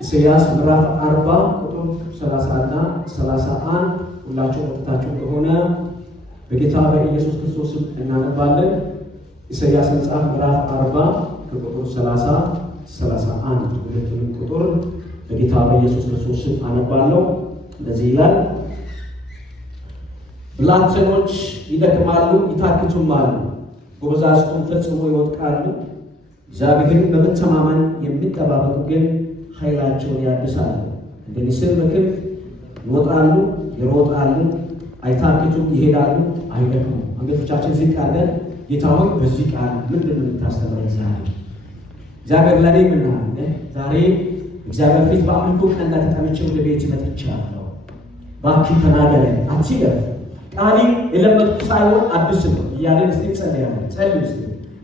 ኢሳይያስ ምዕራፍ 40 ቁጥር 30 እና 31 ሁላችሁ ወጥታችሁ ከሆነ በጌታ በኢየሱስ ክርስቶስ እናነባለን። ኢሳይያስ መጽሐፍ ምዕራፍ 40 ከቁጥር 30 31 ሁለቱንም ቁጥር በጌታ በኢየሱስ ክርስቶስ አነባለሁ። እንደዚህ ይላል። ብላቴኖች ይደክማሉ ይታክቱማሉ፣ ጎበዛዝቱም ፈጽሞ ይወድቃሉ። እግዚአብሔርን በመተማመን የሚጠባበቁ ግን ኃይላቸውን ያድሳሉ። እንደ ንስር በክንፍ ይወጣሉ፣ ይሮጣሉ፣ አይታክቱም፣ ይሄዳሉ፣ አይደክሙም። አንገቶቻችን ዝቅ አድርገን ጌታ ሆይ በዚህ ቃል ምንድን ነው የምታስተምረን ዛሬ? እግዚአብሔር ለኔ ምን አለ? ዛሬ እግዚአብሔር ፊት በአምልኮ ቀን ላይ ተቀምጬ ወደ ቤት መጥቻለሁ። እባክህ ተናገረኝ፣ አትለፍ። ቃሌ የለመድኩት ሳይሆን አዲስ ነው እያለን እስቲ ጸልያለን። ጸልዩ እስቲ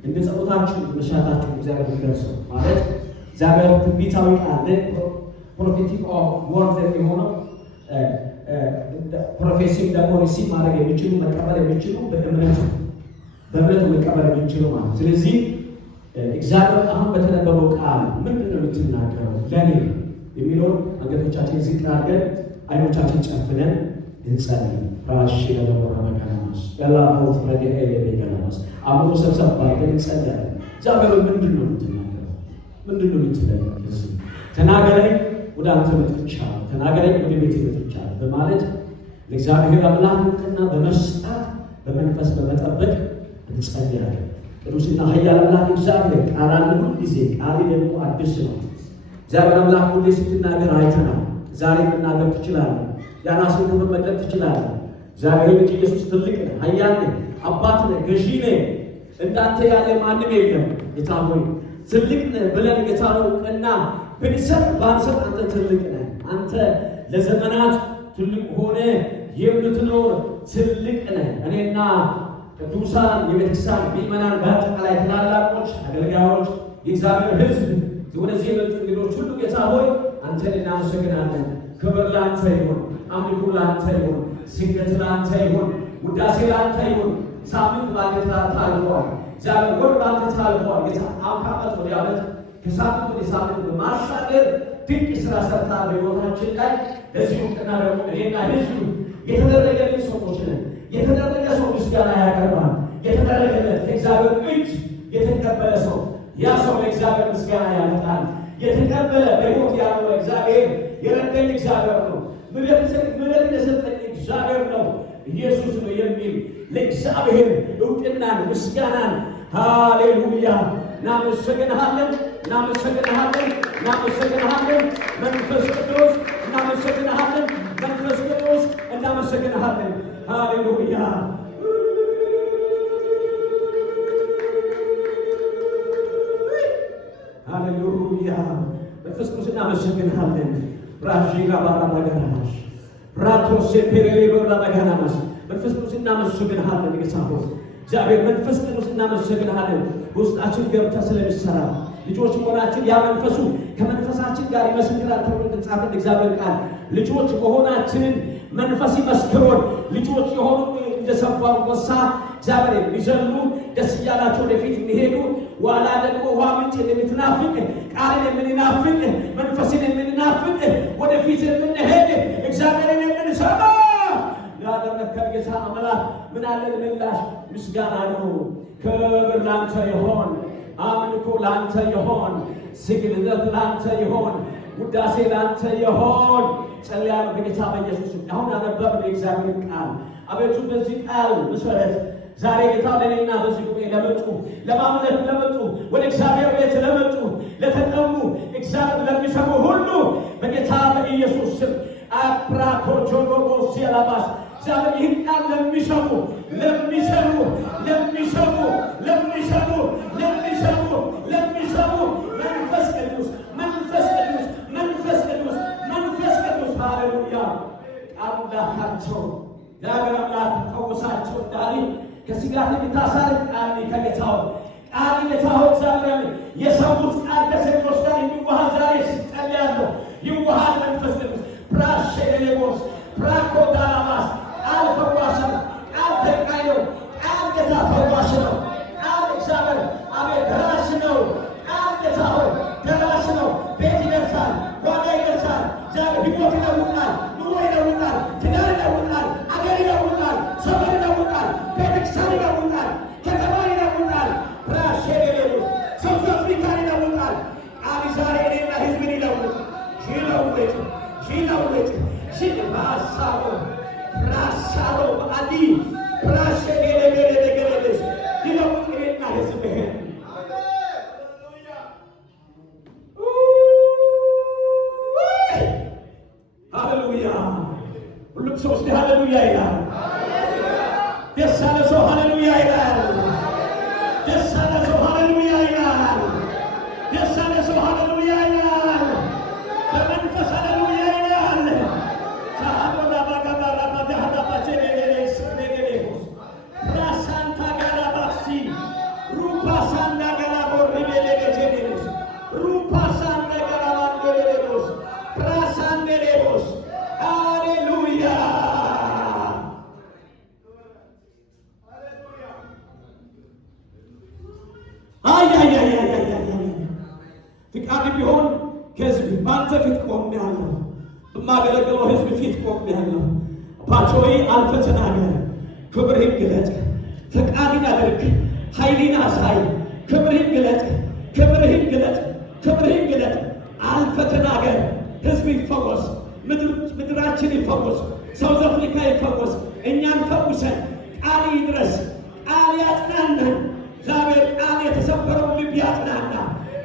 እንደ ጸሎታችሁ መሻታችሁ እግዚአብሔር ይደርሰው ማለት እግዚአብሔር ትንቢታዊ ቃል ፕሮፌቲክ ወርድ የሚሆነው ፕሮፌሲም ደግሞ ሪሲቭ ማድረግ የሚችሉ መቀበል የሚችሉ በእምነት መቀበል የሚችሉ ማለት። ስለዚህ እግዚአብሔር አሁን በተነበበው ቃል ምንድን ነው የምትናገረው ለኔ የሚለውን አንገቶቻችን ዝቅ አድርገን አይኖቻችን ጨፍነን እንጸልይ። ራሽ ለደወራ መካናስ ያላውት ረዲኤ ለቤጋናስ አምሮ ሰብሰብ ባይገን እንጸልያለን። እግዚአብሔር ምንድን ነው የምትናገረው? ምንድን ነው የምትለኝ? ተናገረኝ፣ ወደ አንተ መጥቻለሁ፣ ተናገረኝ፣ ወደ ቤት መጥቻለሁ በማለት ለእግዚአብሔር አምላክ እውቅና በመስጠት በመንፈስ በመጠበቅ እንጸልያለን። ቅዱስና ኃያል አምላክ እግዚአብሔር ቃል ሁሉ ጊዜ ቃል ደግሞ አዲስ ነው። እግዚአብሔር አምላክ ሁሌ ስትናገር አይተናል። ዛሬ መናገር ትችላለህ። ያናስን መመለስ ትችላለህ። እግዚአብሔር ልጅ ኢየሱስ ትልቅ ነህ፣ ኃያል ነህ፣ አባት ነህ፣ ገዢ ነህ። እንዳንተ ያለ ማንም የለም። ጌታ ሆይ ትልቅ ነህ ብለን ጌታ እውቅና ብንሰጥ ባንሰጥ አንተ ትልቅ ነህ። አንተ ለዘመናት ትልቅ ሆነ የምትኖር ትልቅ ነህ። እኔና ቅዱሳን የቤተክርስቲያን ምዕመናን በአጠቃላይ ታላላቆች አገልጋዮች የእግዚአብሔር ሕዝብ ወደዚህ የመጡ እንግዶች ሁሉ ጌታ ሆይ አንተን እናመሰግናለን። ክብር ለአንተ ይሁን፣ አምልኮ ለአንተ ይሁን፣ ስግደት ለአንተ ይሁን፣ ውዳሴ ለአንተ ይሁን። ሳምንት ባንተ ታልፏል። እግዚአብሔር ወር ባንተ ታልፏል። ጌታ ከዓመት ወደ ዓመት ከሳምንት ወደ ሳምንት በማሻገር ድንቅ ስራ ሰርታ በሕይወታችን ላይ ለዚህ እውቅና ደግሞ እኔና ሕዝቡ የተደረገልን ሰዎች ነን። የተደረገ ሰው ምስጋና ያቀርባል። የተደረገለት እግዚአብሔር እጅ የተቀበለ ሰው ያ ሰው ለእግዚአብሔር ምስጋና ያመጣል። የተቀበለ በሕይወት ያለው እግዚአብሔር የረዳኝ እግዚአብሔር ነው፣ ምሕረት የሰጠኝ እግዚአብሔር ነው፣ ኢየሱስ ነው የሚል ለእግዚአብሔር እውቅናን ምስጋናን ሃሌሉያ እናመሰግንሃለን፣ እናመሰግንሃለን፣ እናመሰግንሃለን። መንፈስ ቅዱስ እናመሰግንሃለን፣ መንፈስ ቅዱስ እናመሰግንሃለን። ሃሌሉያ ሃሌሉያ። መንፈስ ቅዱስ እናመሰግንሃለን። ራጂጋ ባራባጋናሽ ራቶስ ፔሬሌ ባራባጋናሽ መንፈስ ቅዱስ እናመሰግንሃለን። ጌታ ሆይ እግዚአብሔር መንፈስ ቅዱስ እናመሰግንሃለን። ውስጣችን ገብተህ ስለሚሰራ ልጆች መሆናችን ያ መንፈሱ ከመንፈሳችን ጋር ይመስክራል ተብሎ እንደተጻፈ እግዚአብሔር ቃል ልጆች መሆናችንን መንፈስ ይመስክሮን። ልጆች የሆኑ እንደሰባው ወሳ እግዚአብሔር የሚዘሉ ደስ እያላቸው ወደፊት የሚሄዱ ዋላ ደግሞ ውሃ ምንጭ የምትናፍቅ ቃልን የምንናፍቅ መንፈስን የምንናፍቅ ወደፊት የምንሄድ እግዚአብሔርን የምንሰማ ያደረከን ጌታ አምላክ ምን አለን? ምላሽ ምስጋና ነው። ክብር ላንተ ይሆን፣ አምልኮ ላንተ ይሆን፣ ስግደት ላንተ ይሆን፣ ውዳሴ ላንተ ይሆን። ጸልያለሁ በጌታ በኢየሱስ አሁን ያነበብነው የእግዚአብሔር ቃል አቤቱ በዚህ ቃል መሰረት ዛሬ ጌታ ለኔና በዚህ ጉባኤ ለመጡ ለማምለክ ለመጡ ወደ እግዚአብሔር ቤት ለመጡ ለተጠሙ እግዚአብሔር ለሚሰሙ ሁሉ በጌታ በኢየሱስ ስም አፕራቶጆሎስ ያላባስ እግዚአብሔር ይህን ቃል ለሚሰሙ ለሚሰሙ ለሚሰሙ ለሚሰሙ ለሚሰሙ ለሚሰሙ መንፈስ ቅዱስ መንፈስ ቅዱስ መንፈስ ቅዱስ መንፈስ ቅዱስ ሃሌሉያ አምላካቸው የአገር አምላክ ፈውሳቸው እንዳለ ከስጋት የሚታሳርፍ ቃል ከጌታው ቃል ጌታው እግዚአብሔር የሰሙት ቃል ከሰዎች ጋር የሚዋሃድ ዛሬ ሲጸልያለሁ ይዋሃድ መንፈስ ቅዱስ ፕራሼሌቦስ ፕራኮዳራማስ ቃል ፈዋሽ ነው። ቃል ተቃይ ነው። ቃል ጌታ ፈዋሽ ነው። ቃል እግዚአብሔር አቤት ደራሽ ነው። ቃል ጌታ ሆይ ደራሽ ነው። ቤት ይደርሳል፣ ዋጋ ሕይወት ይለውጣል፣ ኑሮ ይለውጣል፣ ትዳር ይለውጣል፣ አገር ይለውጣል፣ ሰፈር ይለውጣል፣ ቤተክርስቲያን ይለውጣል፣ ከተማ ይለውጣል፣ ራሼሌሌሎስ ሳውዝ አፍሪካን ይለውጣል። ቃል ዛሬ እኔና ሕዝብን ይለውጥ ይለውጥ ራሳሮ በአዲ ራሼሌሌሌሌሌሌስ ይለውጥ እኔና ሕዝብህን። ሃሌሉያ! ሁሉም ሰው እስቲ ሃሌሉያ ይላል። ደስ ያለ ሰው ሃሌሉያ ይላል። ደስ ያለ ሰው ሃሌሉያ ይላል። ደስ ያለ ሰው ሃሌሉያ ይላል። በመንፈስ ሃሌሉያ ይላል። ሳሃቦላ ባጋባራ ባዳሃዳባቼ ሌሌሌስ ሌሌሌስ ራሳንታ ጋራ ባሲ ሩፓ ሳንዳ ጋራ ቦሪ ሌሌሌስ ሩፓ ሳንዳ ጋራ ባንዴሌሌስ ራሳንዴሌስ ሃሌሉያ! ፍቃድ ቢሆን ከሕዝብ ባንተ ፊት ቆሜአለሁ፣ በማገለግለው ሕዝብ ፊት ቆሜአለሁ። አባቴ ሆይ አልፈህ ተናገር፣ ክብርህን ግለጥ፣ ፈቃድህን አድርግ፣ ኃይልህን አሳይ፣ ክብርህን ግለጥ፣ ክብርህን ግለጥ፣ ክብርህን ግለጥ። አልፈህ ተናገር፣ ሕዝብ ይፈወስ፣ ምድራችን ይፈወስ፣ ሳውዝ አፍሪካ ይፈወስ፣ እኛን ፈውሰን፣ ቃል ይድረስ፣ ቃል ያጽናናን። እግዚአብሔር ቃል የተሰበረውን ልብ ያጽናና፣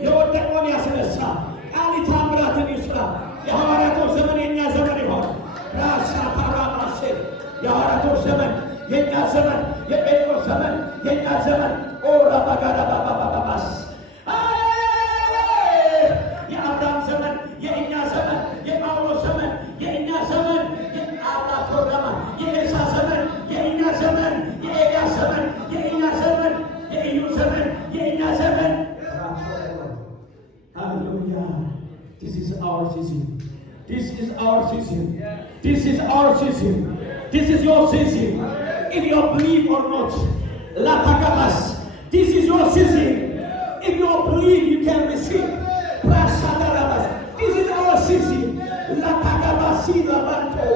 የወደቀውን ያስነሳ፣ ቃል ታምራትን ይስራ። የሐዋርያቶች ዘመን የእኛ ዘመን ይሆን። ራሳ ታራማሴ የሐዋርያቶች ዘመን የእኛ ዘመን፣ የጴጥሮስ ዘመን የእኛ ዘመን። ኦራ ባጋራ ባባባባስ የአብርሃም ዘመን የእኛ ዘመን፣ የጳውሎስ ዘመን የእኛ ዘመን፣ የአብርሃም ፕሮግራማ የኤልሳ ዘመን የእኛ ዘመን፣ የኤልያስ ዘመን የእኛ ዘመን፣ የኢዩ ዘመን የእኛ ዘመን። ሃሌሉያ! This is our season. This is our season. This is our season. This is your season. If you believe or not, Latakabas, this is your season. If you believe, you can receive. Prasadalabas, this is our season. Latakabasi Labanto,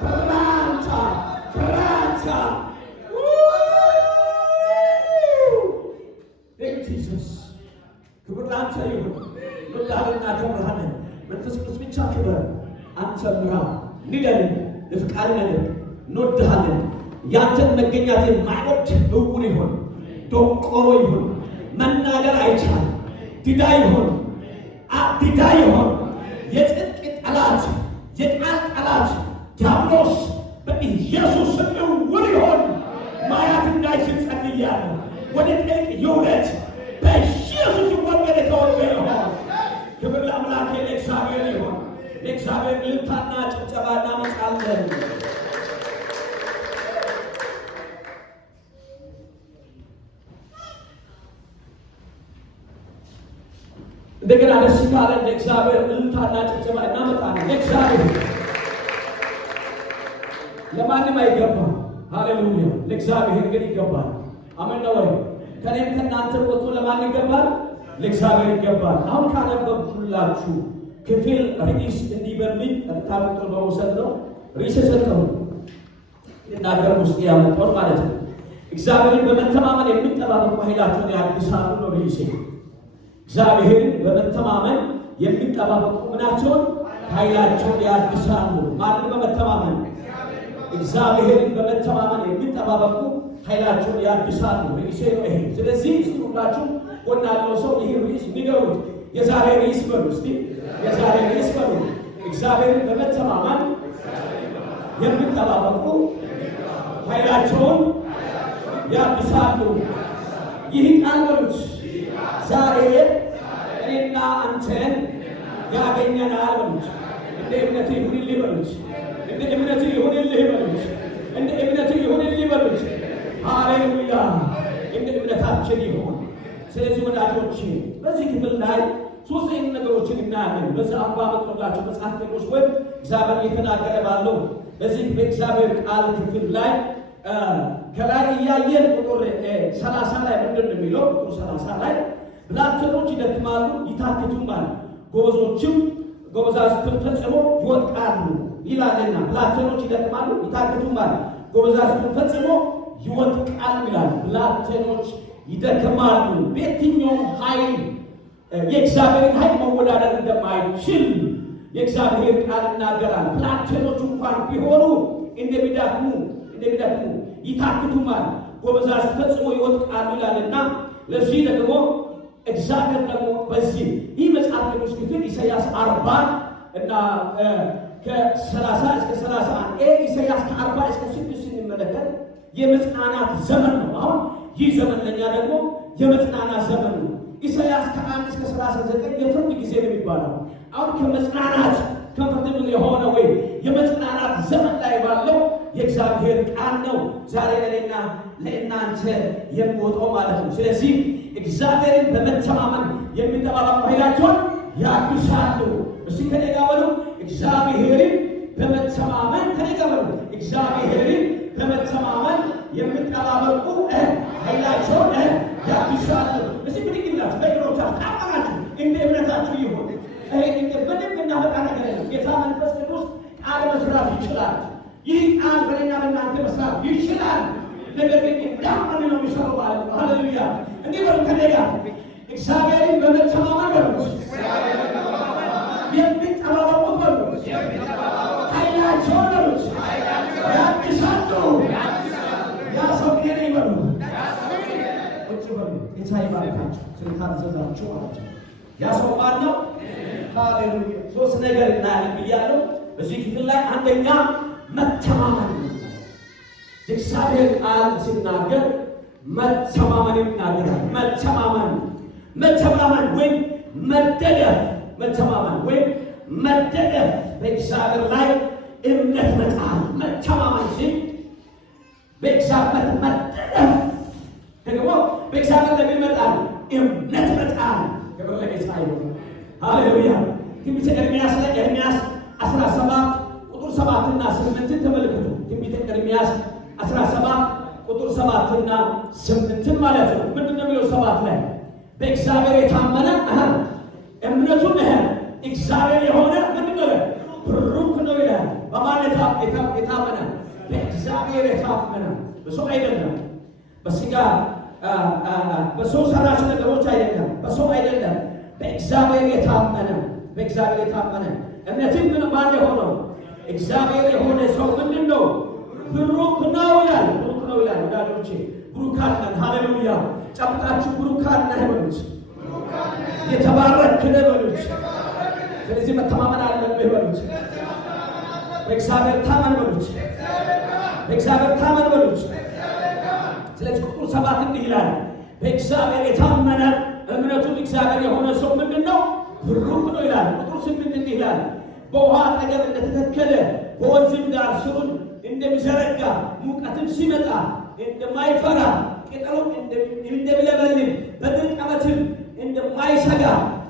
Pranta, Pranta. Thank you, Jesus. ክብር ለአንተ ይሁን። እንወድሃለን፣ እናከብርሃለን። መንፈስ ቅዱስ ብቻ ክብር። አንተ ምራ፣ ንገረን፣ ለፍቃድህ አድርግ። እንወድሃለን። ያንተን መገኛት የማይወድ እውር ይሁን፣ ደንቆሮ ይሁን፣ መናገር አይቻል፣ ዲዳ ይሁን፣ ዲዳ ይሁን፣ የጽድቅ ጠላት፣ የቃል ጠላት ዲያብሎስ በኢየሱስ ስም እውር ይሁን፣ ማየት እንዳይችል ጸልያለሁ። ወደ ጥልቅ ይውረድ፣ በኢየሱስ ወንጌል የተወገደ ይሁን። ክብር ለአምላኬ ለእግዚአብሔር ይሁን። ለእግዚአብሔር እልልታና ጭብጨባ እናመጣለን። እንደገና ደስ ካለን ለእግዚአብሔር እልልታና ጭብጨባ እናመጣለን። ለእግዚአብሔር ለማንም አይገባም። ሃሌሉያ! ለእግዚአብሔር ግን ይገባል። አሜን ነው ወይ? ከኔም ከእናንተ ወጥቶ ለማን ይገባል? ለእግዚአብሔር ይገባል። አሁን ካነበብኩላችሁ ክፍል ርዕስ እንዲበልኝ ታምጥቶ በመውሰድ ነው። ርዕስ ሰጠው እናገር ውስጥ ያመጣው ማለት ነው። እግዚአብሔርን በመተማመን የሚጠባበቁ ኃይላቸውን ያድሳሉ ነው ርዕሴ። እግዚአብሔርን በመተማመን የሚጠባበቁ ምናቸውን? ኃይላቸውን ያድሳሉ። ማንን በመተማመን? እግዚአብሔርን በመተማመን የሚጠባበቁ ኃይላቸውን ያድሳሉ። ርዕሴ ነው ይሄ። ስለዚህ ሁላችሁ ጎና ያለው ሰው ይህ ርዕስ ንገሩት። የዛሬ ርዕስ በሉ እስቲ፣ የዛሬ ርዕስ በሉ። እግዚአብሔርን በመተማመን የሚጠባበቁ ኃይላቸውን ያድሳሉ። ይህ ቃል በሉት ዛሬ እኔና አንተን ያገኘናል በሉት። እንደ እምነት ይሁንልህ በሉት። እንደ እምነት ይሁንልህ በሉት። እንደ እምነት ይሁንልህ በሉት። ሃሌሉያ! እንደ እምነታችን ይሁን። ስለዚህ ወዳጆች በዚህ ክፍል ላይ ሶስት ነገሮችን እናያለን። በዛ አባ መጥቶላችሁ መጽሐፍ ቅዱስ ወይ እግዚአብሔር እየተናገረ ባለው በዚህ በእግዚአብሔር ቃል ክፍል ላይ ከላይ እያየን ቁጥር 30 ላይ ምንድን ነው የሚለው? ቁጥር 30 ላይ ብላቴኖች ይደክማሉ ይታክቱማል፣ ጎበዛዝቱን ፈጽሞ ይወድቃሉ ይላልና ብላቴኖች ይደክማሉ ይታክቱማል። ጎበዛዝቱን ፈጽሞ ይወድቃሉ ይላል። ብላቴኖች ይደክማሉ። በየትኛውም ኃይል የእግዚአብሔርን ኃይል መወዳደር እንደማይችል የእግዚአብሔር ቃል ይናገራል። ብላቴኖች እንኳን ቢሆኑ እንደሚደክሙ ይታክቱማል። ጎበዛዝት ፈጽሞ ይወድቃሉ ይላልና ለዚህ ደግሞ እግዚአብሔር ደግሞ በዚህ ይህ መጽሐፍ ቅዱስ ክፍል ኢሳይያስ 40 እና ከ30 እስከ 31 ኢሳይያስ ከ40 እስከ 6 ስንመለከት የመጽናናት ዘመን ነው። አሁን ይህ ዘመን ለኛ ደግሞ የመጽናናት ዘመን ነው። ኢሳይያስ ከ1 እስከ 39 የፍርድ ጊዜ ነው የሚባለው። አሁን ከመጽናናት ከፍርድ የሆነ ወይ የመጽናናት ዘመን ላይ ባለው የእግዚአብሔር ቃል ነው ዛሬ ለኔና ለእናንተ የሚወጣው ማለት ነው። ስለዚህ እግዚአብሔርን በመተማመን የሚጠባበቁ ኃይላቸውን ያድሳሉ። እስቲ ከኔ ጋር በሉ እግዚአብሔርን በመተማመን ከኔ ጋር በሉ እግዚአብሔርን በመተማመን የሚጠባበቁ ኃይላቸውን ያድሳሉ። እስቲ ብድግ ብላችሁ በእግሮቻችሁ አማናችሁ እንደ እምነታችሁ ይሁን። በደንብ እናበቃ ነገር የለም። ጌታ መንፈስ ቅዱስ ቃል መስራት ይችላል። ይህ ቃል በእኔና በእናንተ መስራት ይችላል። ነገር ግን እንዳምን ነው የሚሰራው ማለት ነው። ሃሌሉያ! እንዲህ በሉ ከኔ ጋር እግዚአብሔርን በመተማመን በሉ የሚጠባበቁ በሉ ኃይላቸውን በሉ ያድሳሉ። ያ ሰው ግን ይበሉ ቁጭ በሉ ጌታ ይባርካችሁ ስለታዘዛችሁ አላቸው። ያ ሰው ማን ነው? ሃሌሉያ! ሶስት ነገር እናያለን ብያለሁ በዚህ ክፍል ላይ። አንደኛ መተማመን እግዚአብሔር ቃል ሲናገር መተማመን ይናገራል። መተማመን ወይም መደገፍ፣ መተማመን ወይም መደገፍ በእግዚአብሔር ላይ እምነት መጣል። መተማመን ሲል በእግዚአብሔር መደገፍ ደግሞ በእግዚአብሔር ላይ ይመጣል እምነት መጣል። ክብር ለጌታ ይሁን። ሃሌሉያ! ትንቢተ ኤርምያስ ላይ ኤርምያስ 17 ቁጥር 7 እና 8 ተመልከቱ። ትንቢተ ኤርምያስ 17 ቁጥር 7 እና 8 ማለት ነው። ምንድነው የሚለው? 7 ላይ በእግዚአብሔር የታመነ እምነቱን እግዚአብሔር የሆነ ምንድነው? ብሩክ ነው ይላል። በማን የታመነ? በእግዚአብሔር የታመነ፣ በሰው አይደለም፣ በስጋ በሰው ሰራሽ ነገሮች አይደለም፣ በሰው አይደለም፣ በእግዚአብሔር የታመነ፣ በእግዚአብሔር የታመነ እምነትን ምን ማን የሆነው? እግዚአብሔር የሆነ ሰው ምንድነው? ብሩክ ነው ይላል። ብሩክ ነው ይላል። ወዳጆቼ ብሩካን ነን። ሃሌሉያ! ጨብጣችሁ ብሩካን ነህ በሉት። የተባረክ ነህ በሉት። ስለዚህ መተማመን አለብህ በሉት። በእግዚአብሔር ታመን በሉት። በእግዚአብሔር ታመን በሉት። ስለዚህ ቁጥር 7 እንዲህ ይላል፣ በእግዚአብሔር የታመነ እምነቱን እግዚአብሔር የሆነ ሰው ምንድነው? ብሩክ ነው ይላል። ቁጥር 8 እንዲህ ይላል፣ በውሃ አጠገብ እንደተተከለ በወንዝም ዳር ስሩን እንደሚዘረጋ ሙቀትም ሲመጣ እንደማይፈራ ቅጠሉም እንደሚለመልም በድርቅ ዓመትም እንደማይሰጋ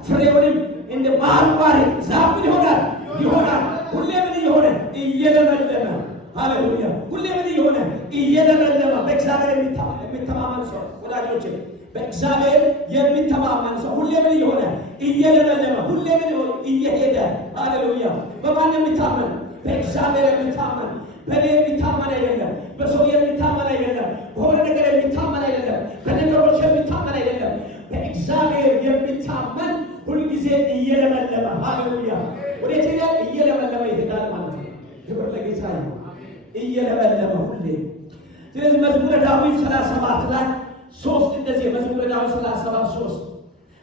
ፍሬውንም እንደማያቋርጥ ዛፍ ይሆናል። ሁሌ ምን እየሆነ? እየለመለመ። ሃሌሉያ! ሁሌ ምን እየሆነ? እየለመለመ። በእግዚአብሔር የሚተማመን ሰው ወዳጆቼ፣ በእግዚአብሔር የሚተማመን ሰው ሁሌ ምን እየሆነ? እየለመለመ። ሁሌ ምን እየሆነ? እየሄደ። ሃሌሉያ! በማን የሚታመን? በእግዚአብሔር የሚታመን። በእኔ የሚታመን አይደለም፣ በሰው የሚታመን አይደለም፣ በሆነ ነገር የሚታመን አይደለም፣ በነገሮች የሚታመን አይደለም። በእግዚአብሔር የሚታመን ሁልጊዜ እየለመለመ። ሃሌሉያ! ወዴት ይሄዳል? እየለመለመ ይሄዳል ማለት ነው። ክብር ለጌታ ይሁን። እየለመለመ ሁሌ። ስለዚህ መዝሙረ ዳዊት 37 ላይ 3 እንደዚህ መዝሙረ ዳዊት 37 3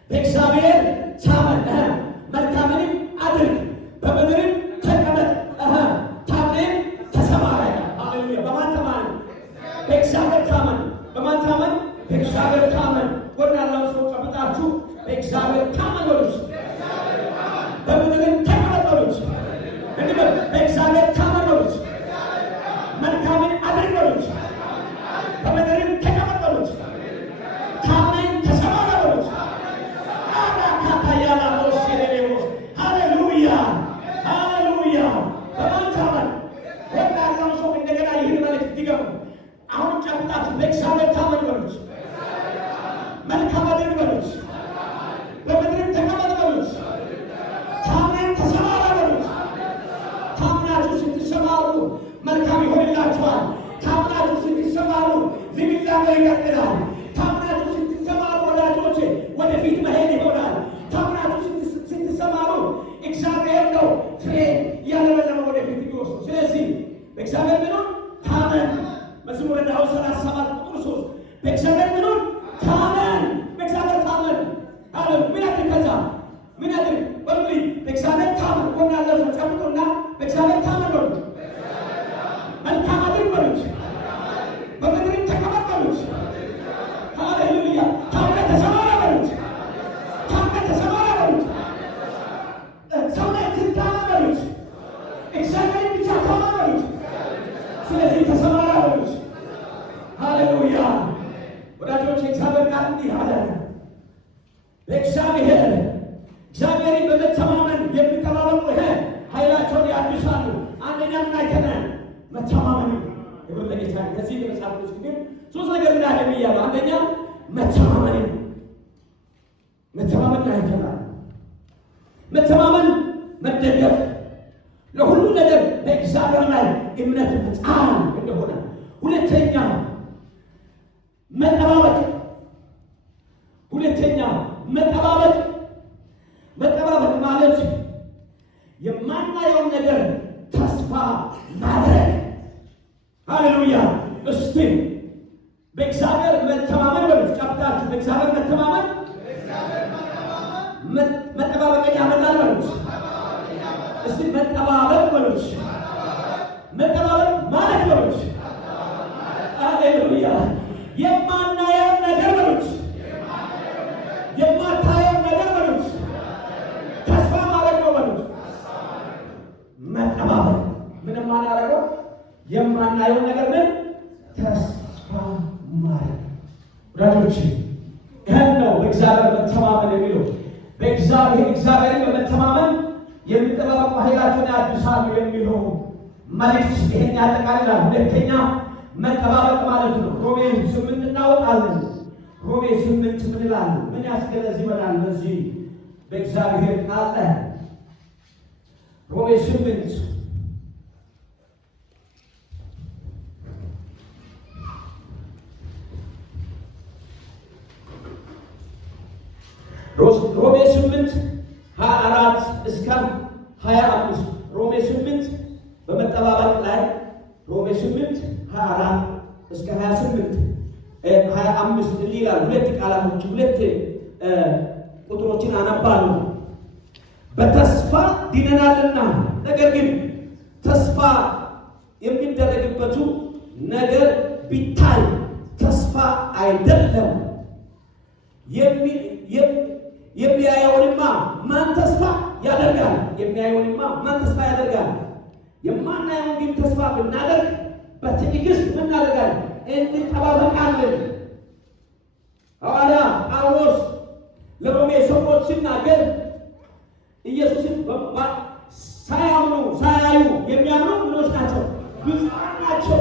በእግዚአብሔር ታመን መልካምንም አድርግ በምድርም ተቀመጥ ታምነህም ተሰማራ። ሃሌሉያ! በማን ታመን? በእግዚአብሔር ታመን። በማን ታመን? በእግዚአብሔር ታመን። ወዳለው ሰው ጨብጣችሁ በእግዚአብሔር ታመን በሉት። በምድርም ተቀመጥ በሉት። እንዲህ በእግዚአብሔር ታመን በሉት። መልካምን አድርግ በሉት። በምድርም ተቀመጥ በሉት። ታምነህም ተሰማራ በሉት። አራካታያላ ሮስ የሌሌዎስ ሃሌሉያ! ሃሌሉያ! በማን ታመን? ወዳለው ሰው እንደገና ይህን መልእክት ድገሙ። አሁን ጨብጣችሁ በእግዚአብሔር ታመን በሉት። መልካም አድርግ በሉት። በምድርም ተቀመጥ በሉት። ታምነህም ተሰማራ እግዚአብሔር ይቀጥላል። ታምናችሁ ስትሰማሩ ወዳጆቼ ወደፊት መሄድ ይሆናል። ታምናችሁ ስትሰማሩ እግዚአብሔር ነው ፍሬ ያለበለመ ወደፊት ይወስዱ። ስለዚህ በእግዚአብሔር ምኑን ታመን። መዝሙረ ዳዊት 37 ቁጥር 3 በእግዚአብሔር ምኑን ታመን፣ በእግዚአብሔር ታመን አለ። ምን ያድርግ? ከዛ ምን ያድርግ? በሉልኝ። በእግዚአብሔር ታመን። ጎና ያለው ሰው ጨብጡና በእግዚአብሔር ታመን በሉ። መልካም አድርግ በሉት። በምድር ተቀመጥ በሉት። ሃሌሉያ። ታምነህ ተሰማራ በሉት። ታምነህ ተሰማራ በሉት። ሰው ላይ ትታመን በሉት። እግዚአብሔርን ብቻ ታመን በሉት። ስለዚህ ተሰማራ በሉት። ሃሌሉያ። ወዳጆች እግዚአብሔር ቃል እንዲህ አለ። እግዚአብሔርን በመተማመን የሚጠባበቁ ይሄ ኃይላቸውን ያድሳሉ። አንደኛ ምን አይተናል? መተማመን ይሁን ለጌታ። ከዚህ በመጽሐፍ ውስጥ ግን ሶስት ነገር እንዳለ ይያሉ። አንደኛ መተማመን አይተናል። መተማመን መደገፍ፣ ለሁሉ ነገር በእግዚአብሔር ላይ እምነት መጣል እንደሆነ። ሁለተኛ መጠባበቅ። መጠባበቅ ማለት የማናየውን ነገር ተስፋ ማድረግ። ሃሌሉያ። እስቲ በእግዚአብሔር መተማመን በሉት። ጨብጣችሁ በእግዚአብሔር መተማመን መጠባበቅን ያመጣል በሉት። እስቲ መጠባበቅ በሉት። መጠባበቅ ማለት በሉት። ሃሌሉያ። የማናየውን ነገር በሉት። የማታየውን ነገር በሉት። ተስፋ ማድረግ ነው በሉት። መጠባበቅ ምንም አናደርገው የማናየው ነገር ምን ተስፋ ማድረግ። ወዳጆች ይህን ነው በእግዚአብሔር መተማመን የሚለው። እግዚአብሔርን በመተማመን የሚጠባበቁ ኃይላቸውን ያድሳሉ የሚለው መልእክት ይህን ያጠቃልላል። ሁለተኛ መጠባበቅ ማለት ነው። ሮሜ 8 እናወጣለን። ሮሜ 8 ምን ይላል? ምን ያስገነዝበናል? በዚህ በእግዚአብሔር ቃል ላይ ሮሜ 8 ሮሜ 8 24 እስከ 25 ሮሜ 8 በመጠባበቅ ላይ ሮሜ 8 24 እስከ 28 25 ይላል። ሁለት ቃላቶች ሁለት ቁጥሮችን አነባለሁ። በተስፋ ድነናልና፣ ነገር ግን ተስፋ የሚደረግበቱ ነገር ቢታይ ተስፋ አይደለም። የሚያየውንማ ማን ተስፋ ያደርጋል? የማናየውን ግን ተስፋ ብናደርግ በትዕግስት እናደርጋለን፣ እንጠባበቃለን። ሐዋርያ ጳውሎስ ለሮሜ ሰዎች ሲናገር ኢየሱስን ሳያዩ የሚያምኑ ብዙዎች ናቸው፣ ብዙዎች ናቸው።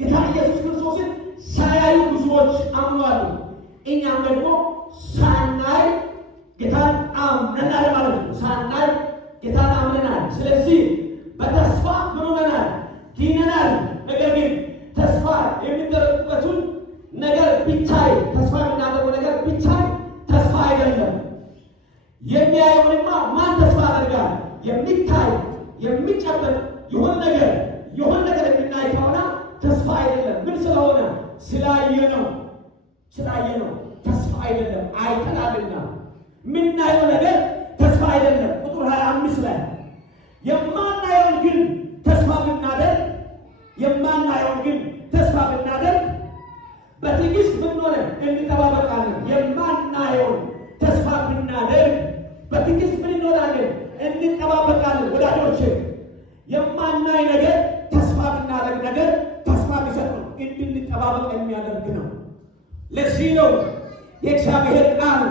ጌታ ኢየሱስ ክርስቶስን ሳያዩ ብዙዎች አምነዋል። እኛም ደግሞ ሳናይ ጌታን አምነናል ማለት ነው። ሳናይ ጌታን አምነናል። ስለዚህ በተስፋ ምን ሆነናል? ድነናል። ነገር ግን ተስፋ የሚደረግበትን ነገር ቢታይ፣ ተስፋ የምናደርገው ነገር ቢታይ ተስፋ አይደለም። የሚያየውንማ ማን ተስፋ ያደርጋል? የሚታይ የሚጨበጥ የሆነ ነገር የምናይ ከሆነ ተስፋ አይደለም። ምን ስለሆነ? ስላየ ነው። ተስፋ አይደለም፣ አይተናልና። የምናየው ነገር ተስፋ አይደለም። ቁጥር 25 ላይ የማናየውን ግን ተስፋ ብናደርግ በትዕግስት ብንኖር እንጠባበቃለን። የማናየውን ተስፋ ብናደርግ በትዕግስት ብንኖራለን፣ እንጠባበቃለን። ወዳጆች የማናይ ነገር ተስፋ ብናደርግ ነገር ተስፋ ቢሰጥ ነው፣ እንድንጠባበቅ የሚያደርግ ነው። ለዚህ ነው የእግዚአብሔር ቃል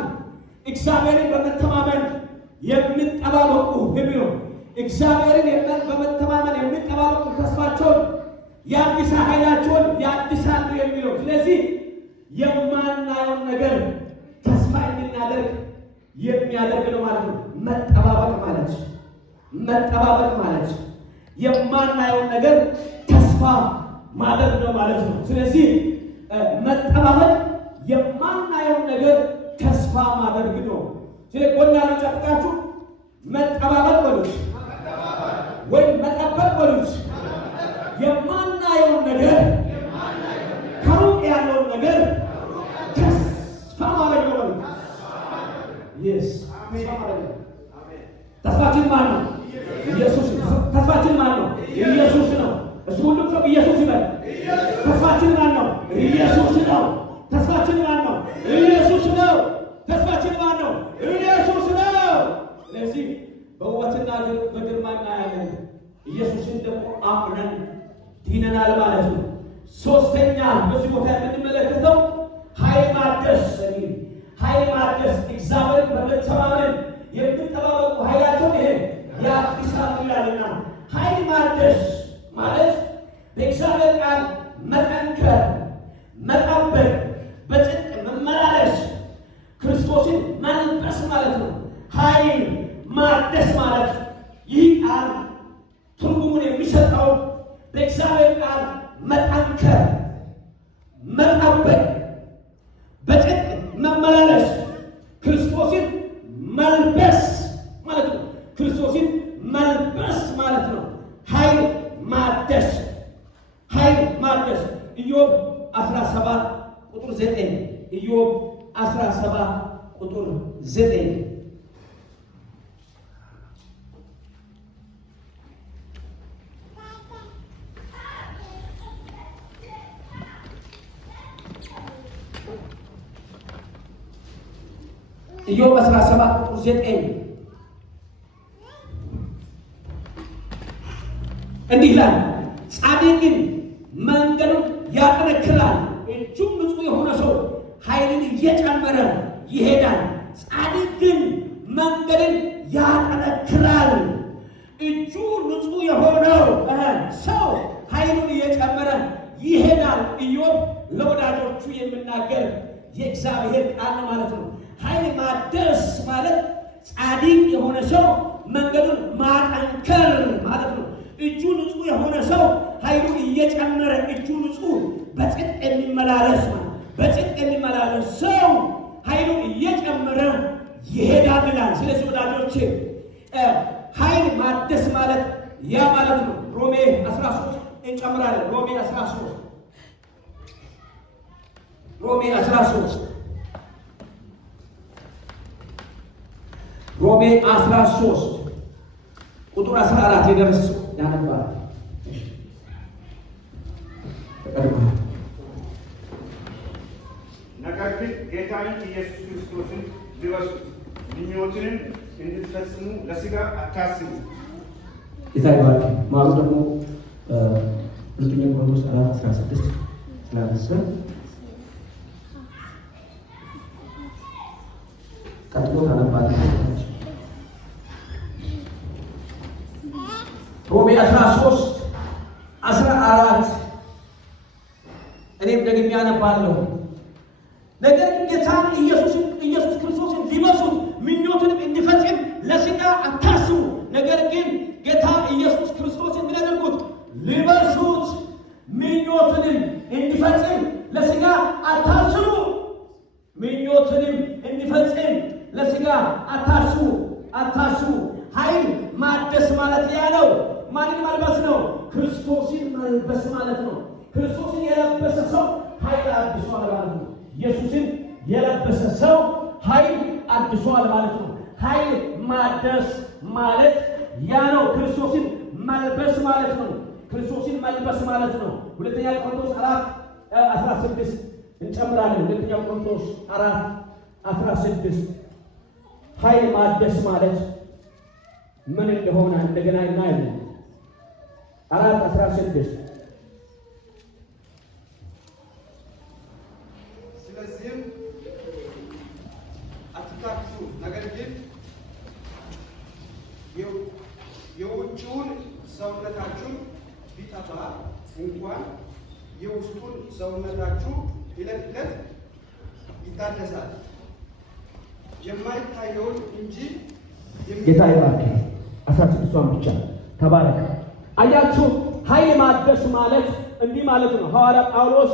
እግዚአብሔርን በመተማመን የሚጠባበቁ የሚለው። እግዚአብሔርን በመተማመን የሚጠባበቁ ተስፋቸውን ያድሳል፣ ኃይላቸውን ያድሳሉ የሚለው። ስለዚህ የማናየውን ነገር ተስፋ እንድናደርግ የሚያደርግ ነው ማለት ነው። መጠባበቅ ማለት የማናየውን ነገር ተስፋ ማድረግ ነው ማለት ነው። ስለዚህ መጠባበቅ የማናየው ነገር ተስፋ ማድረግ ነው። ስለዚህ ጎና ጨብጣችሁ መጠባበቅ በሉት ወይ መጠበቅ በሉት። የማናየው ነገር ከሩቅ ያለውን ነገር ተስፋ ማድረግ ነው በሉት። ኢየሱስ ተስፋችን ማን ነው? ኢየሱስ። ተስፋችን ማን ነው? ኢየሱስ ነው። እሱ ሁሉም ሰው ኢየሱስ ይበል። ተስፋችን ማን ነው? ኢየሱስ ነው። ተስፋችን ማን ነው? ኢየሱስ ነው። ተስፋችን ማን ነው? ኢየሱስ ነው። ስለዚህ በውበትና በግርማ እናያለን። ኢየሱስን ደግሞ አምነን ድነናል ማለት ነው። ሶስተኛ በዚህ ቦታ የምንመለከተው ኃይል ማደስ ኃይል ማደስ እግዚአብሔርን በመተማመን የምንጠባበቁ ኃይላቸው ይሄ ያድሳሉ ይላልና ኃይል ማደስ ማለት በእግዚአብሔር ቃል መጠንከር፣ መጠበቅ፣ በጽድቅ መመላለስ፣ ክርስቶስን መልበስ ማለት ነው። ኃይል ማደስ ማለት ይህ ቃል ትርጉሙን የሚሰጠው በእግዚአብሔር ቃል መጠንከር፣ መጠበቅ፣ በጽድቅ መመላለስ፣ ክርስቶስን መልበስ ማለት ነው። ክርስቶስን መልበስ ማለት ነው። ኃይል ማደስ፣ ኃይል ማደስ። ኢዮብ 17 ቁጥር 9 ኢዮብ 17 ቁጥር 9 ኢዮብ 17 ቁጥር 9 እንዲህ ይላል፣ ጻድቅን መንገዱን ያጠነክራል፣ እጁም ንጹሕ የሆነ ሰው ኃይልን እየጨመረ ይሄዳል። ጻድቅን መንገድን ያጠነክራል፣ እጁ ንጹሕ የሆነው ሰው ኃይሉን እየጨመረ ይሄዳል። ኢዮብ ለወዳጆቹ የሚናገር የእግዚአብሔር ቃል ማለት ነው። ኃይል ማደስ ማለት ጻድቅ የሆነ ሰው መንገዱን ማጠንከር ማለት ነው። እጁ ንጹሕ የሆነ ሰው ኃይሉን እየጨመረ እጁ ንጹሕ በጽድቅ የሚመላለስ ማለት በጽድቅ የሚመላለስ ሰው ኃይሉን እየጨመረ ይሄዳል ይላል። ስለዚህ ወዳጆቼ ኃይል ማደስ ማለት ያ ማለት ነው። ሮሜ 13 እንጨምራለን። ሮሜ 13 ሮሜ 13 ሮሜ 13 ቁጥር 14 የደረሰ ያነባል። ነገር ግን ጌታን ኢየሱስ ክርስቶስን ልበሱ፣ ምኞትንም እንድትፈጽሙ ለሥጋ አታስቡ። ጌታ ይባርክ። ማሩ ደግሞ ሁለተኛ ቆሮንቶስ 4:16 ስላነሳ ቀጥሎ ታነባለህ። ሮሜ 13:14 እኔም ደግሜ አነባለሁ። ነገር ግን ጌታን ኢየሱስ ክርስቶስን ሊመስሉት ምኞትንም እንዲፈጽም ለሥጋ አታስቡ። ነገር ግን ጌታ ኢየሱስ ክርስቶስን ምን ያደርጉት? ሊመስሉት። ምኞትንም እንዲፈጽም ለሥጋ አታስቡ። ምኞትንም እንዲፈጽም ለሥጋ አታስቡ። ኃይል ማደስ ማለት ያ ነው። ማንን መልበስ ነው? ክርስቶስን መልበስ ማለት ነው። ክርስቶስን የለበሰ ሰው ኃይል አድሷል ማለት ነው። ኢየሱስን የለበሰ ሰው ኃይል አድሷል ማለት ነው። ኃይል ማደስ ማለት ያ ነው። ክርስቶስን መልበስ ማለት ነው። ክርስቶስን መልበስ ማለት ነው። ሁለተኛ ቆሮንቶስ 4:16 እንጨምራለን። ሁለተኛ ቆሮንቶስ 4:16 ኃይል ማደስ ማለት ምን እንደሆነ እንደገና እናያለን። 4:16 ስለዚህም አትታክቱ፣ ነገር ግን የውጭውን ሰውነታችሁን ቢጠፋ እንኳን የውስጡን ሰውነታችሁ ዕለት ዕለት ይታደሳል፣ የማይታየውን እንጂ ጌታ ይባርክ። 16ቷን ብቻ ተባረክ። አያችሁ፣ ኃይል ማደስ ማለት እንዲህ ማለት ነው። ሐዋርያ ጳውሎስ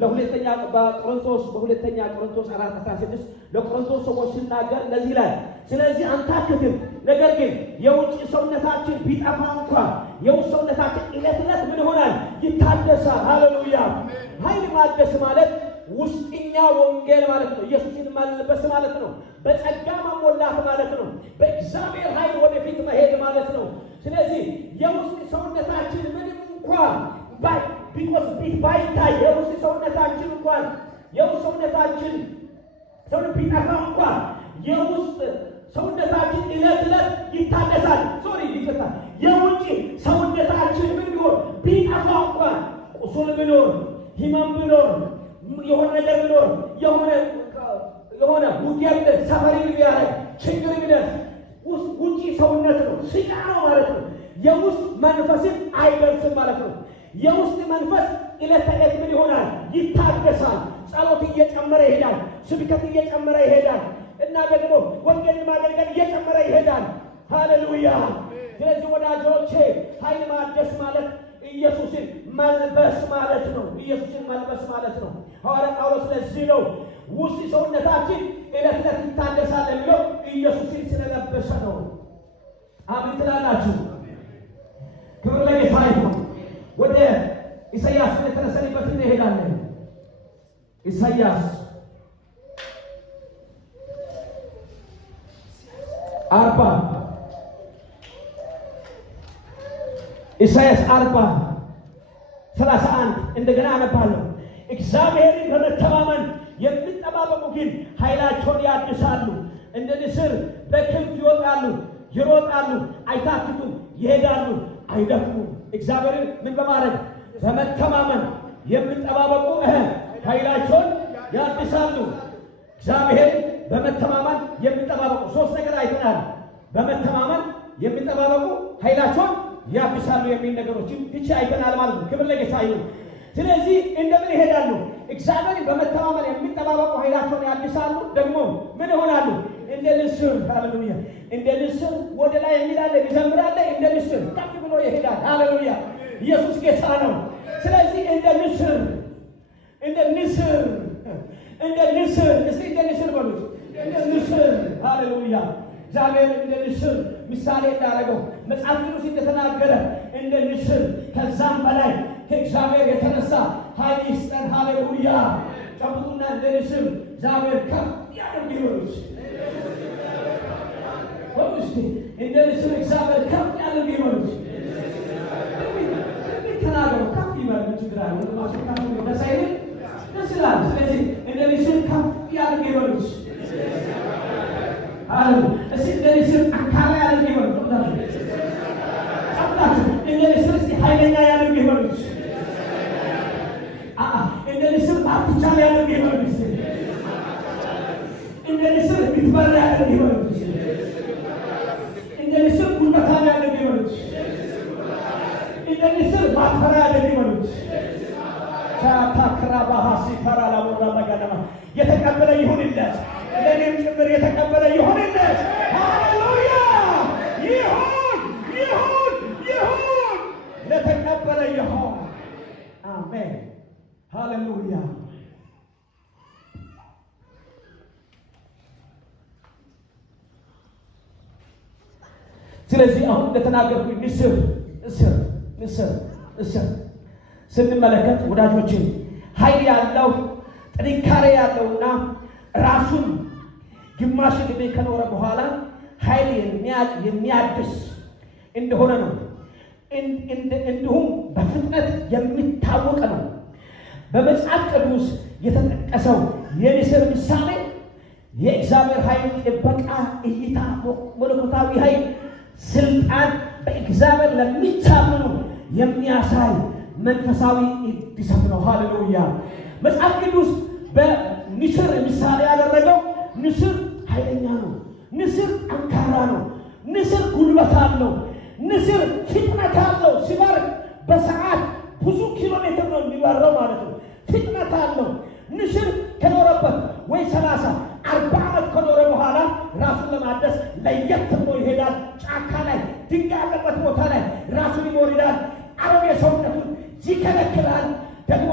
ለሁለተኛ በቆሮንቶስ 4:16 ለቆሮንቶስ ሰዎች ሲናገር ለዚህ ላይ ስለዚህ አንታክትም፣ ነገር ግን የውጭ ሰውነታችን ቢጠፋ እንኳን የውስጥ ሰውነታችን ዕለት ዕለት ምን ይሆናል? ይታደሳል። ሃሌሉያ! ኃይል ማደስ ማለት ውስጥኛ ወንጌል ማለት ነው። ኢየሱስን ማለበስ ማለት ነው። በጸጋ መሞላት ማለት ነው። በእግዚአብሔር ኃይል ወደፊት መሄድ ማለት ነው። ስለዚህ የውስጥ ሰውነታችን ምንም እንኳን ባይታይ የውስጥ ሰውነታችን እንኳን የውስጥ ሰውነታችን ቢጠፋ እንኳን የውስጥ ሰውነታችን ዕለት ዕለት ይታደሳል። ይታደሳል። የውጭ ሰውነታችን ምን ቢሆን ቢጠፋ እንኳን ቁስል ቢኖር፣ ሕመም ቢኖር፣ የሆነ ነገር ቢኖር፣ የሆነ ውጊያ ቢደርስ፣ ሰፈሪ ቢያደርግ፣ ችግር ቢደርስ ውጪ ሰውነት ነው፣ ስጋ ነው ማለት ነው። የውስጥ መንፈስን አይደርስም ማለት ነው። የውስጥ መንፈስ ዕለት ተዕለት ምን ይሆናል? ይታደሳል። ጸሎት እየጨመረ ይሄዳል። ስብከት እየጨመረ ይሄዳል። እና ደግሞ ወንጌልን ማገልገል እየጨመረ ይሄዳል። ሃሌሉያ! ስለዚህ ወዳጆቼ ኃይል ማደስ ማለት ኢየሱስን መልበስ ማለት ነው። ኢየሱስን መልበስ ማለት ነው። ሐዋርያ ጳውሎስ ለዚህ ነው ውስጥ ሰውነታችን ዕለት ዕለት ይታደሳል የሚለው ኢየሱስን ስለለበሰ ነው። አሜን ትላላችሁ? ክብር ለጌታ ይሁን። ወደ ኢሳይያስ የተነሳንበት እንሄዳለን። ኢሳይያስ 40:31 እንደገና አነባለሁ። እግዚአብሔርን በመተማመን የሚጠባበቁ ግን ኃይላቸውን ያድሳሉ፣ እንደ ንስር በክንፍ ይወጣሉ፣ ይሮጣሉ፣ አይታክቱም፣ ይሄዳሉ፣ አይደክሙም። እግዚአብሔርን ምን በማድረግ በመተማመን የሚጠባበቁ ኃይላቸውን ያድሳሉ። እግዚአብሔርን በመተማመን የሚጠባበቁ ሶስት ነገር አይተናል። በመተማመን የሚጠባበቁ ኃይላቸውን ያድሳሉ የሚል ነገሮችን ብቻ አይተናል ማለት ነው። ክብር ለጌታ ይሁን። ስለዚህ እንደምን ይሄዳሉ? እግዚአብሔርን በመተማመን የሚጠባበቁ ኃይላቸውን ያድሳሉ። ደግሞ ምን ይሆናሉ? እንደ ንስር። ሃሌሉያ! እንደ ንስር ወደ ላይ የሚላለ ይዘምራል። እንደ ንስር ከፍ ብሎ ይሄዳል። ሃሌሉያ! ኢየሱስ ጌታ ነው። ስለዚህ እንደ ንስር እስቲ እንደ ንስር በሉት። እንደ ንስር። ሃሌሉያ! እግዚአብሔር እንደ ንስር ምሳሌ እንዳደረገው መጽሐፍ ቅዱስ እንደተናገረ እንደ ንስር ከዛም በላይ ከእግዚአብሔር የተነሳ ኃይል ይስጠን። ሃሌሉያ! ጨብጡና እንደ ንስር እግዚአብሔር ከፍ ያደርግ ይሆኑች ወንስቲ እንደ ንስር እግዚአብሔር ከፍ ያደርግ ይሆኑች ተናገሩ። ከፍ ይበል ይችላል። ወንድማችሁ ደስ አይልም? ደስ ይላል። ስለዚህ እንደ ንስር ከፍ ያደርግ ይሆኑች እስቲ እንደ ንስር ጠንካራ ያደርግ ይሆኑች እንደ ንስር ኃይለኛ ያደርግ ይሆኑች እንደ ንስር አትቻል ያደርግ ይሆኑች እንደ ንስር ብትበራ ያደርግ ይሆኑች እንደ ንስር ጉልበታም ያደርግ ይሆኑች እንደ ንስር ማፈራ ያደርግ ይሆኑች ታክራ ባሃሲ ፈራላ ወራ መጋደማ የተቀበለ ይሁንለት። ለኔም ጭምር የተቀበለ ይሁንለት። ሃሌሉያ! ይሁን ለተቀበለ ይሁን። አሜን። ሃሌሉያ! ስለዚህ አሁን እንደተናገርኩኝ ንስር ስንመለከት ወዳጆችን ኃይል ያለው ጥንካሬ ያለውና ራሱን ግማሽ ዕድሜ ከኖረ በኋላ ኃይል የሚያድስ እንደሆነ ነው። እንዲሁም በፍጥነት የሚታወቅ ነው። በመጽሐፍ ቅዱስ የተጠቀሰው የንስር ምሳሌ የእግዚአብሔር ኃይል፣ ጥበቃ፣ እይታ፣ መለኮታዊ ኃይል፣ ስልጣን በእግዚአብሔር ለሚታመኑ የሚያሳይ መንፈሳዊ እድሳት ነው። ሃሌሉያ! መጽሐፍ ቅዱስ በንስር ምሳሌ ያደረገው ንስር ኃይለኛ ነው። ንስር ጠንካራ ነው። ንስር ጉልበት አለው። ንስር ፍጥነት አለው። ሲበር በሰዓት ብዙ ኪሎ ሜትር ነው የሚበረው ማለት ነው። ፍጥነት አለው። ንስር ከኖረበት ወይ 30-40 ዓመት ከኖረ በኋላ ራሱን ለማደስ ለየት ብሎ ይሄዳል። ጫካ ላይ ድንጋይ ያለበት ቦታ ላይ ራሱን ይሞርዳል። አሮጌ ሰውነቱን ይከለክላል። ደግሞ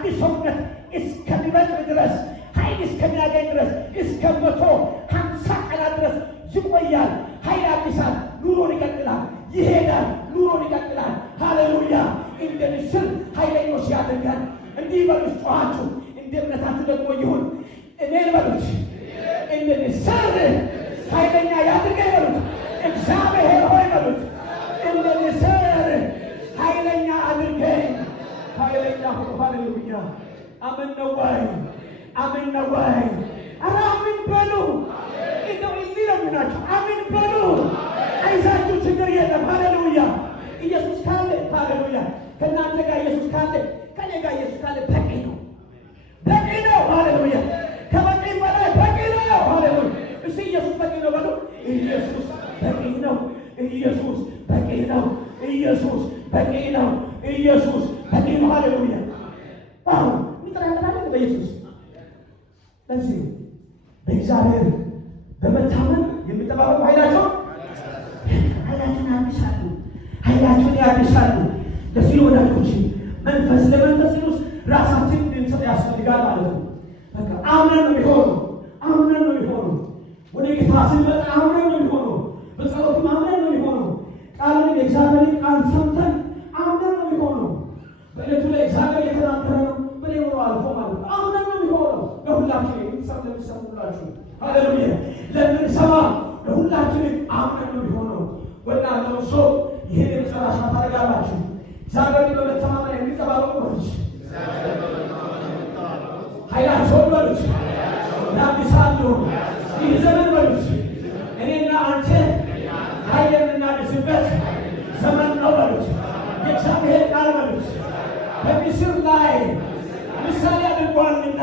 አዲስ ሰውነት እስከሚበልጥ ድረስ ኃይል እስከሚያገኝ ድረስ እስከ 150 ቀናት ድረስ ይቆያል። ኃይል አዲሳል። ኑሮን ይቀጥላል። ይሄዳል። ኑሮን ይቀጥላል። ሃሌሉያ። እንደ ንስር ኃይለኞች ያደርጋል። እንዲህ በሉት ጮኻችሁ፣ እንደ እምነታችሁ ደግሞ ይሁን። እኔን በሉት እንደ ንስር ኃይለኛ ያድርገኝ በሉት። እግዚአብሔር ሆይ በሉት እንደ ንስር ኃይለኛ አድርገኝ። ኃይለኛ ሆኖ ሃሌሉያ። አሜን ነው ወይ? አሜን ነው ወይ? ኧረ አሜን በሉ። እንደው እዚህ ነው ምናችሁ። አሜን በሉ። አይዛችሁ፣ ችግር የለም። ሃሌሉያ። ኢየሱስ ካለ ሃሌሉያ፣ ከእናንተ ጋር ኢየሱስ ካለ፣ ከኔ ጋር ኢየሱስ ካለ በቂ ነው። በቂ ነው። ሃሌሉያ። ከበቂ በላይ በቂ ነው። ሃሌሉያ። እስቲ ኢየሱስ በቂ ነው በሉ። ኢየሱስ በቂ ነው። ኢየሱስ በቂ ነው። ኢየሱስ በቂ ነው። ኢየሱስ በቂ ነው። ሃሌሉያ። አዎ ይጥራራል በኢየሱስ። ለዚህ በእግዚአብሔር በመታመን የሚጠባበቁ ኃይላቸውን ያድሳሉ። ኃይላቸውን ያድሳሉ። ለዚህ ወዳጆች መንፈስ ለመንፈስ ቅዱስ ራሳችን እንድንሰጥ ያስፈልጋል ማለት ነው። በቃ አምነን ነው የሚሆነው። አምነን ነው የሚሆነው። ወደ ጌታ ስንመጣ አምነን ነው የሚሆነው። በጸሎትም አምነን ነው የሚሆነው። ቃልን የእግዚአብሔርን ቃል ሰምተን አምነን ነው የሚሆነው። በዕለቱ ላይ እግዚአብሔር የተናገረ ነው በሌሎ አልፎ ማለት ነው። አምነን ነው የሚሆነው። ለሁላችን የሚሰም ለሚሰሙላችሁ ሃሌሉያ። ለምንሰማ ለሁላችን አምነን ነው የሚሆነው። ወና ለምሶ ይሄን የመጨረሻ ታደርጋላችሁ። እግዚአብሔርን በመተማመን የሚጠባበቁ በሉት ኃይላቸውን በሉት ያድሳሉ። ይህ ዘመን በሉት እኔና አንተ ኃይል የምናድስበት ዘመን ነው በሉት። የእግዚአብሔር ቃል በሉት በምስር ላይ ምሳሌ አድርጓልና፣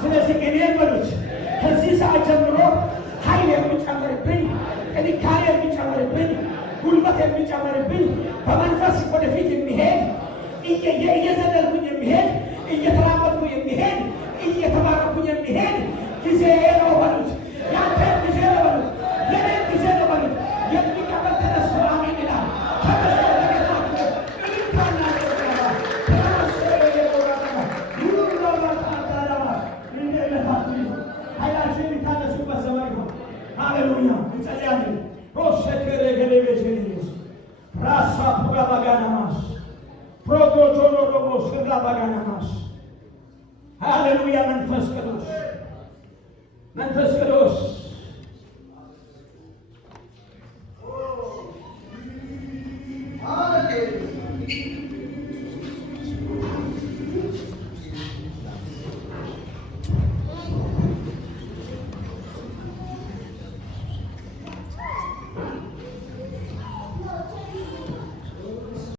ስለዚህ እኔን በሉት ከዚህ ሰዓት ጀምሮ ኃይል የሚጨምርብኝ፣ ጥንካሬ የሚጨምርብኝ፣ ጉልበት የሚጨምርብኝ፣ በመንፈስ ወደፊት የሚሄድ እየዘለልኩኝ የሚሄድ እየተራመድኩ የሚሄድ እየተባረኩኝ የሚሄድ ጊዜ ነው በሉት። ያንተ ጊዜ ነው በሉት። የኔን ጊዜ ነው በሉት። የሚቀበል ተነስቶ አሜን ይላል። ተነስቶ ለጌታ እልልታና ኃይላችሁ የሚታነሱበት ዘመን ይሆን። ሃሌሉያ። እንጸልያለን። ሮሸከረ ገሌቤቴሌስ ራሳ ፑራ ባጋናማስ ፕሮቶቾሎ ሮቦ ስራ ባጋናማስ ሃሌሉያ። መንፈስ ቅዱስ መንፈስ ቅዱስ